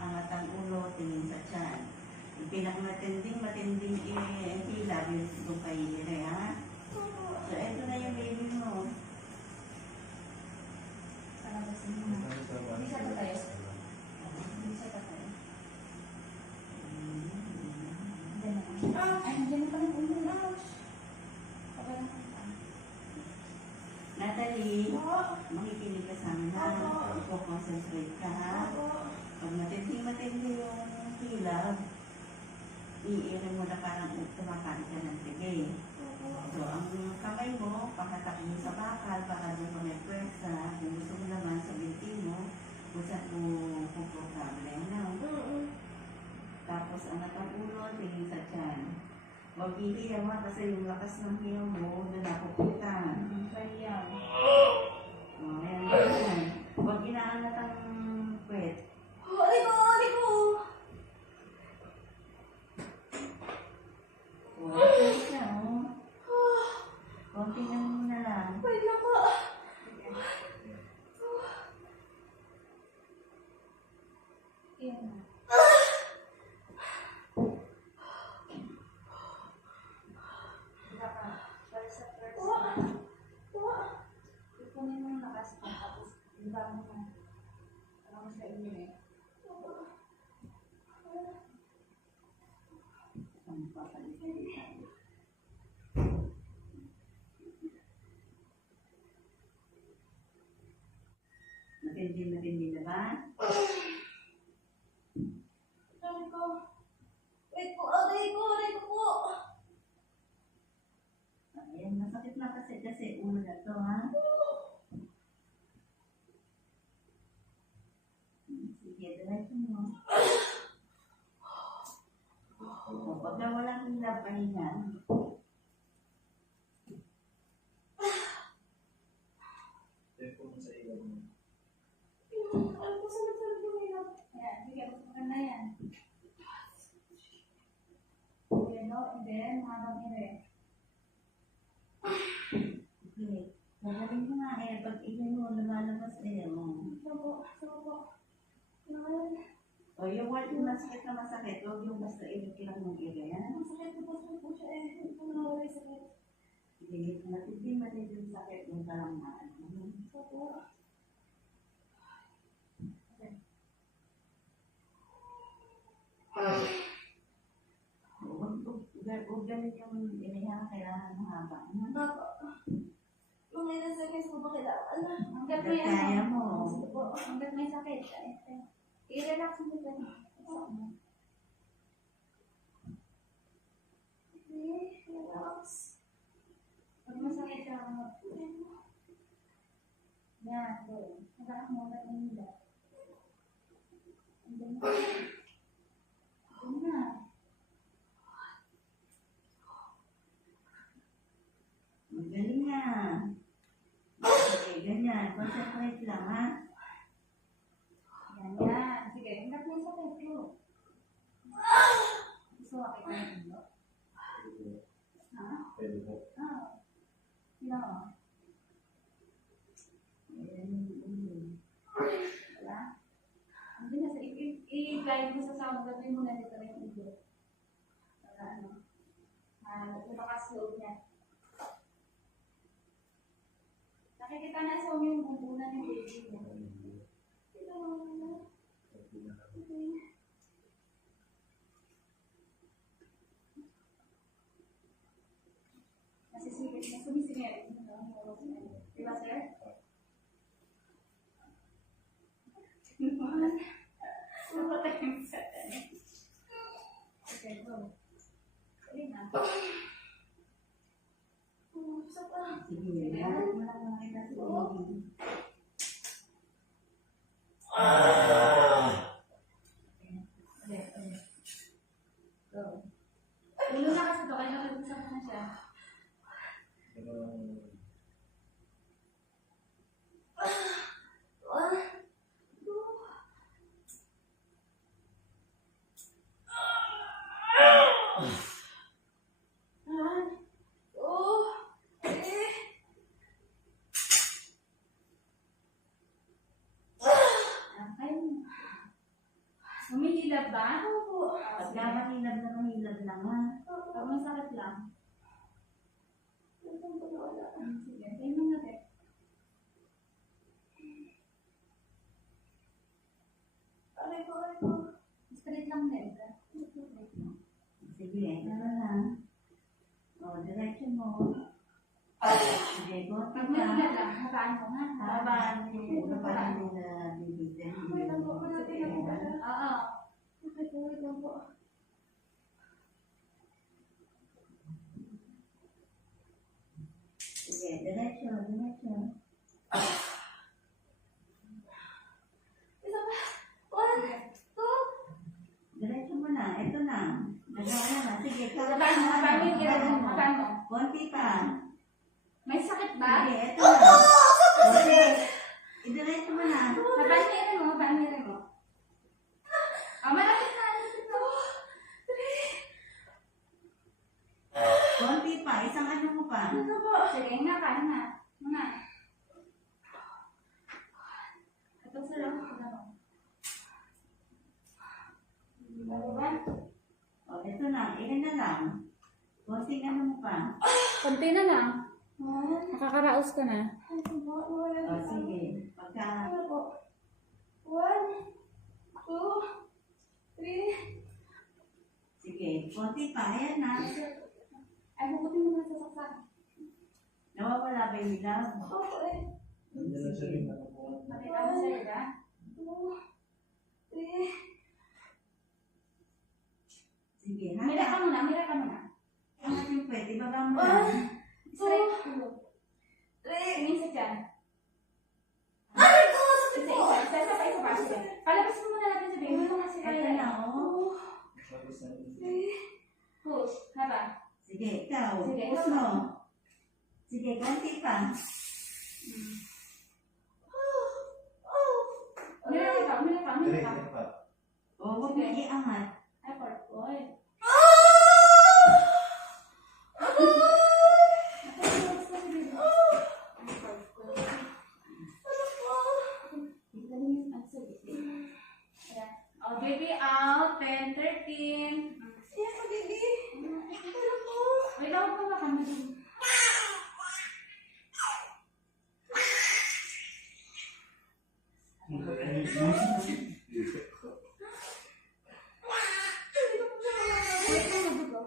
Angat ang ulo, tingin sa tiyan. Yung pinakamatinding hilab yung doon kay Ire, ha? So, eto na yung baby mo. Palabasin mo na. Hindi siya patay. Hindi siya patay. Ay, nandiyan na pala yung ulo. Okay lang ka. Natalie, makikinig ka sa amin, ha? Concentrate ka, ha? Pag matindi yung hilab, iirin mo na parang kumakain ka ng tige. So, ang kamay mo, pakatak mo sa bakal para doon ka may pwersa. Kung gusto mo naman sa binti mo, kung saan mo komportable, no? Tapos, angat ang ulo, tingin sa tiyan. Huwag iiyaw ha, kasi yung lakas ng hiyaw mo, doon napupunta. Kaya. O, ayan. Huwag inaangat ang puwet. Aray ko! Aray ko! Huwag siya, o. Konti na muna lang. Wait lang po. Ayan na. Ipunin mo yung lakas mo, tapos ibang mo na. Alam mo sa inyo eh. Ang papalitan. Matindi na ba? Aray ko. Wait po, aray ko po. Ayan, masakit na kasi ulo na to, ha? Sige, diretso mo. Pag na walang hilab, pahinga. Alam ko sa nagsasabi. Ayan, sige, maganda yan. Yellow, and then, habang ire. Okay. Magaling ko nga eh. Pag iyan mo, lumalabas eh. Sabo. O yung word yung masakit na masakit, huwag yung basta ilig lang ng ire. Masakit po siya eh. Hindi ko nawala yung sakit. Hindi, matindi sakit yung kalamaan. Sabo. Huwag ganun yung iniha, kailangan mahaba. Mga ilang seconds mo ba kailangan? Hanggat may Kaya mo. Hanggat may sakit. I-relax mo ba? Okay, relax. Pag masakit ka, yan, go. Hanggang mo na yung nila. Hanggang mo. Hanggang na. Magaling nga. Okay, ganyan. Concentrate lang, ha? Yan. Sige, hanggat mo sa paglo. Gusto ka kita ng paglo? Ha? No. Wala? Hindi na sa i-guide mo sa sound, gawin mo na dito na yung paglo. Para ano? Lumakas loob niya. Nakikita na sa yung bumbunan ng baby niya. Kita mo na. Okay. Nasisigit na. Sumisigit. Diba, sir? Napatay yung satan. Okay, go. Sige na. Isa pa. Sige, lahat mo lang makita sa baby. Go. Ulo na kasi ito, kaya nag-usap na siya. Mahilab ba? Opo. Pagka mahilab na nga. Pag may sakit lang. Minsan po nawala. Sige, tayo mo natin. Aray ko. Straight lang din. Sige, ano na. O, diretso mo. Sige, konti Pag may pa. hilab lang, habaan mo ha. Habaan nila bibigyan. Wait lang po. Malapit na po pala. Oo. Okay po, wait lang po. Sige, diretso. Isa pa. 1, 2. Diretso mo na. Ito na. Nagawa na. Sige, Habaan mo, habaan mo yung hilab mo. Habaan mo. Konti pa. May sakit ba? Sige, ito na. O, sige. Idiretso mo na. Habaan mo yung mo, habaan mo yung mo. Oh, malapit na. Konti pa. Isang ano mo pa. Ano po? Sige, nga ka, nga. Nga. Ito sa lang. Ano ba? O, ito na. Ilan na lang. Konting ano mo pa. Konti na lang. 1, Nakakaraos ka na. ano po? Nawala O, na po. sige. Pagka, Ano po? 1, 2, 3. sige. Konti pa. Ayan na. Ay, bukutin mo na sa saksak. Nawawala ba yung ilaw? Opo eh. Makita mo sa'yo, ba? 2, 3. Sige. Mira ka muna, mira ka muna. Angat yung pwede. Baba mo na. Straight ulo. 3. Tingin sa dyan. Ay, ko! Sakit Isa, po! isa pa. Sige. Palabas mo muna natin sabihin. Hindi mo nga si Ito Kaya. na, o. 3. Push. Haba. Sige, ikaw. Sige, Push ikaw. mo. Sige, konti pa. Mira ka. O, huwag mo iangat. Ay, for boy. Oh, baby out. 10, 13. Yes, baby. Ano po? Wait, ako pa ba kami? Wait, ano ba?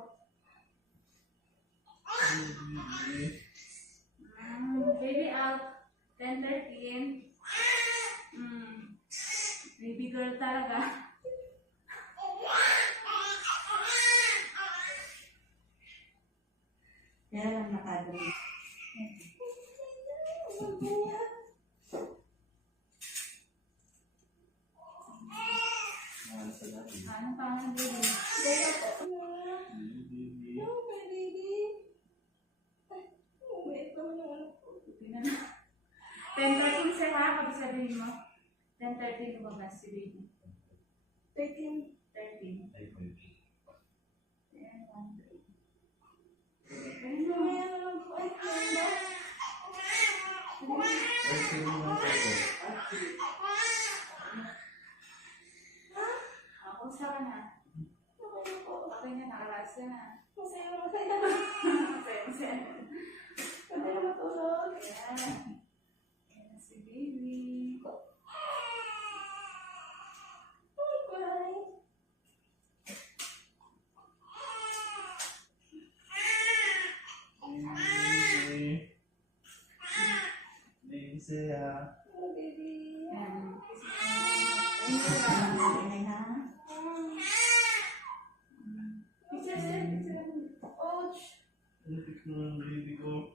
Baby out. 10, 13. Baby girl talaga. Kaya lang nakadali. Ano pa ang baby? Tingnan na. 10:13 sir ha, kapag sabihin mo. 10:13 lumabas si baby. 13. Ayan, 1, 3. Ako sa ka na. Okay na, nakalas ka na. Masaya. Ayan. Ayan na si baby. Ayan. Ingay ha. Picture sir, picture. Ouch! Ano picture ng baby ko?